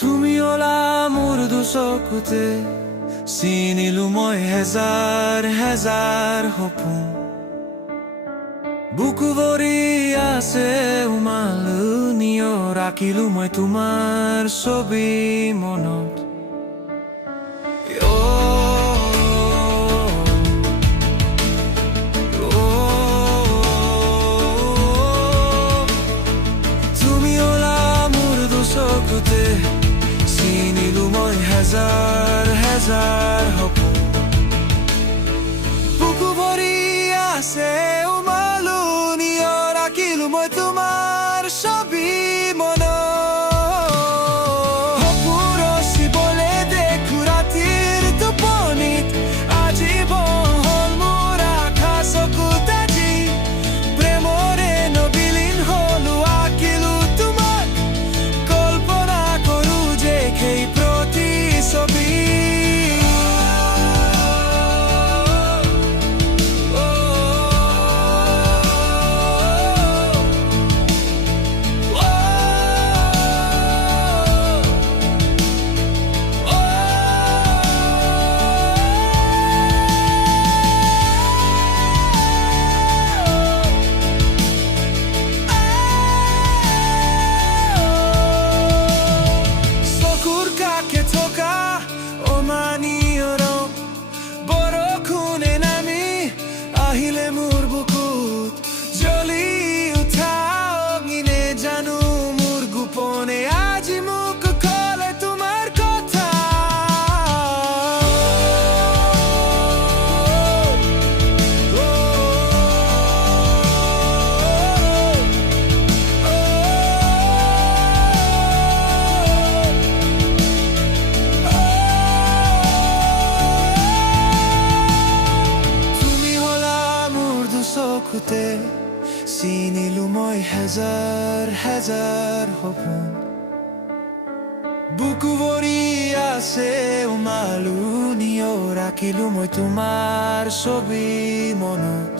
তুমি ওলা মোৰ দুচকুতে চিনিলো মই হেজাৰ হেজাৰ সপোন বুকু ভৰি আছে উমালনিয় ৰাখিলো মই তোমাৰ ছবি মনত তুমি ওলা মোৰ দুচকুতে চিনিলো মই হেজাৰ হেজাৰ সপোন বুকু ভৰি আছে উমালনিয় ৰাখিলো মই তোমাৰ ছবি মনত সপোৰচিবলে দেখো ৰাতিৰ টোপনিত আজীৱন হ'ল মোৰ আশা চকুত আজি প্ৰেমৰে নবিলীন হলো আঁকিলো তোমাক কল্পনা কৰো যে সেই প্ৰতিছবি আহিলে মোৰ বুকুত জ্বলি উঠা অগ্নিনে জানো মোৰ গোপনে আজি মোক ক'লে তোমাৰ কথা চকুতে চিনিলো মই হেজাৰ হেজাৰ সপোন বুকু ভৰি আছে উমালনিয় ৰাখিলো মই তোমাৰ ছবি মনত